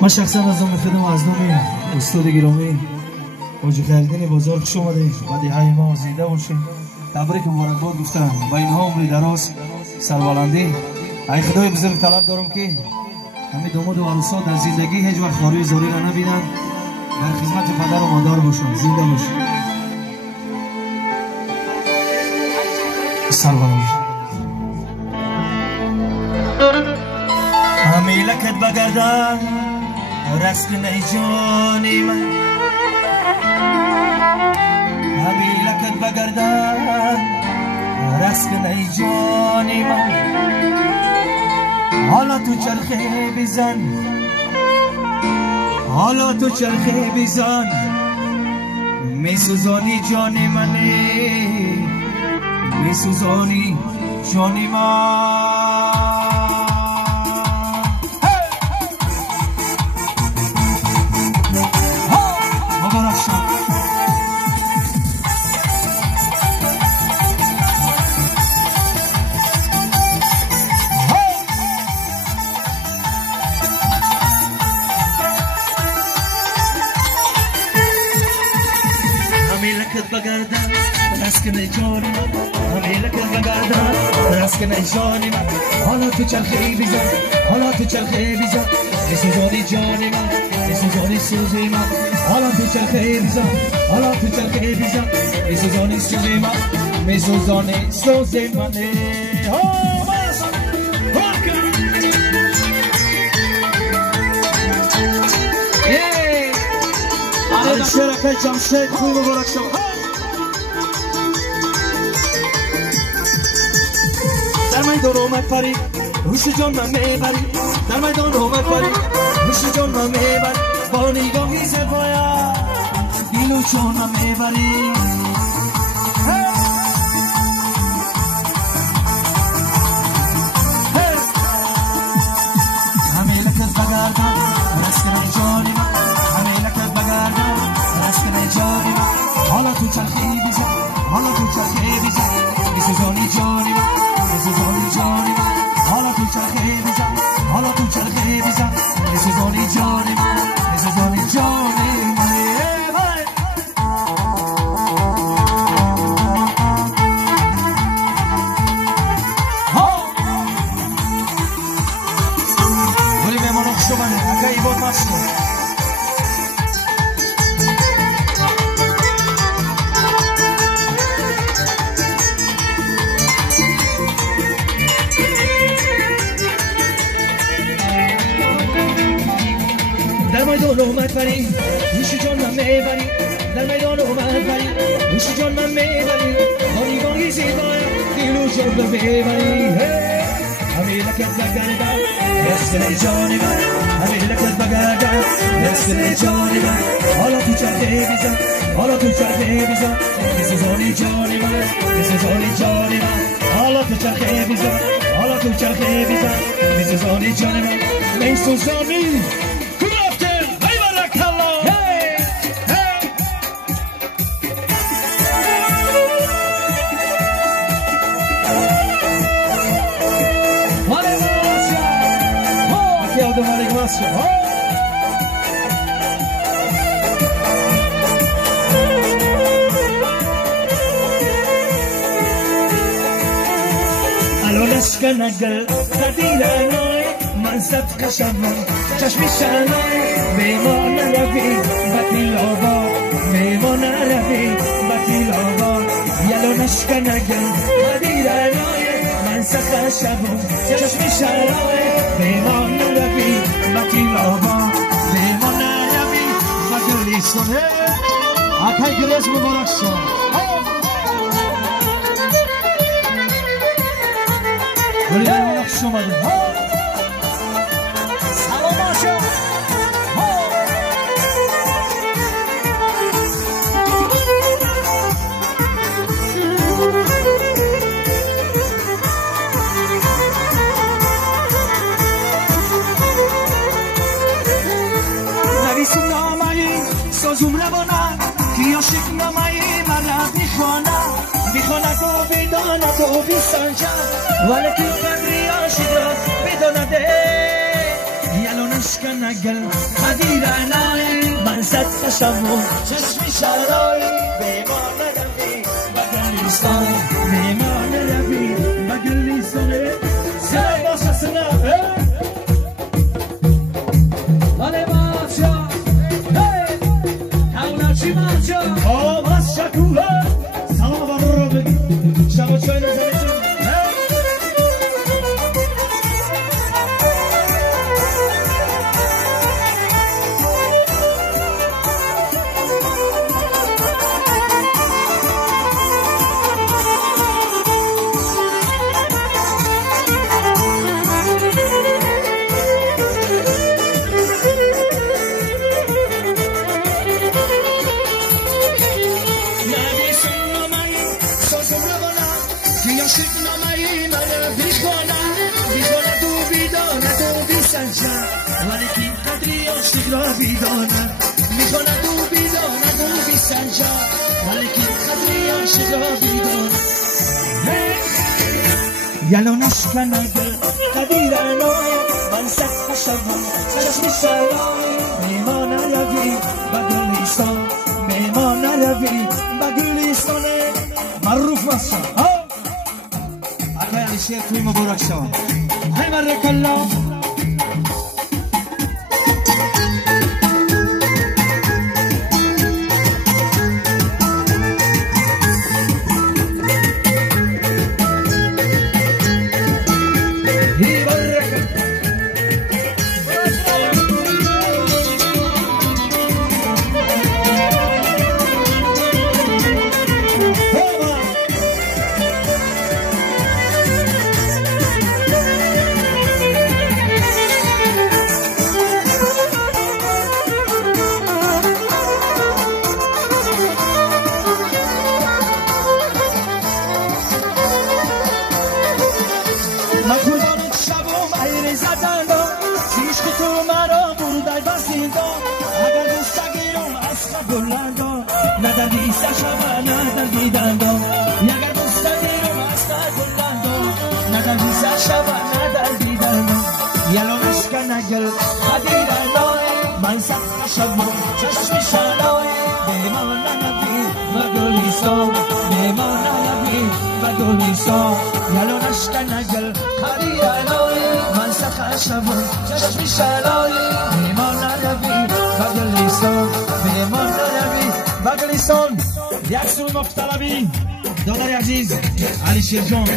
ما شخصا از اون خدمت از نومی استاد گرامی حاجی خریدین بازار خوش اومده. بعدی های ما زنده باشین. تبریک مبارکباد گفتم با اینها عمری دراز سربلندی. ای خدای بزرگ طلب دارم که همین داماد و عروسا در زندگی هیچ وقت خاری زوری را نبینن، در خدمت پدر و مادر باشن، زنده باشن، سربلند. همه لکت بگردن رقص کنی جانی من، همه لکت بگردن رقص کنی جانی من. حالا تو چرخه بزن، حالا تو چرخه بزن، می سوزانی جانی منی، می سوزانی جانی من. بگردن رقص کنی جانی من، همه لکت بگردن رقص کنی جانی من. حالا تو چرخه بزن، حالا تو چرخه بزن، میسوزانی جانی من، میسوزانی سوزی من. حالا تو چرخه بزن، حالا تو چرخه بزن، میسوزانی سوزی من، میسوزانی سوزی من. شرکت جمشید خوی مبارک شما. در میدان اومد پری روش جان من میبری، در میدان اومد پری روش جان من میبری. با نگاهی زیبایا دیلو جان من میبری. همه لکت بگردم رقص کنی جانی من، همه لکت بگردم رقص کنی جانی من. حالا تو چرخه بزن، حالا تو چرخه بزن، میسوزانی جانی من، میسوزانی جانی من. حالا تو چرخه بزن، حالا تو چرخه بزن، میسوزانی جانی من، میسوزانی جانی من. ولی میمانو خوش اومده اکا ای بود ماشو. در میدان اومد پری روش جان من میبری، در میدان اومد پری روش جان من میبری. با نگاهی زیبایم دیلو جان من میبری. همه لکت بگردن رقص کنی جانی من، همه لکت بگردن رقص کنی جانی من. حالا تو چرخه بزن، حالا تو چرخه بزن، میسوزانی جانی من، میسوزانی جانی من. حالا تو چرخه بزن، حالا تو چرخه بزن، میسوزانی جانی من، میسوزانی. الان اشکن اگر قدیرانای من صدق شمم چشمی شنای میمان روی بطیلابا، میمان روی بطیلابا. الان اشکن اگر قدیرانای من صدق شمم چشمی شنای میمان روی بطیلابا، میمان روی بطیلابا. اکای گریز مبارک شد. ولی نقش اومده سلام آشم. نویسم نامایی سازم روانم که عاشق نامایی مرد میخوانم، میخواند و بداند و بسنجد، ولی که قدری عاشق را بدانده. یلونش عشق نگل قدیرانای من صد تشمم چشمی شرای بیمان روی بگلیستان بیمان روی بگلیستانه سلام باشا سلام ولی ماچا تاوناچی ماچا آماز شکوه سلام و برو بگی شما چای نزنیتون ولی کی قدری عاشق را بیدانه میکنه تو بیدانه تو بی سنجا ولی کی قدری عاشق را بیدانه یلونش کنه قدیرانای من سخت شدم چشمی شرای میمانه روی بگلیستان میمانه روی بگلیستان معروف باشم آقای علی شیر توی مبارک شما های مرک الله یک سوی مفتلبی دادر عزیز علی شیر جان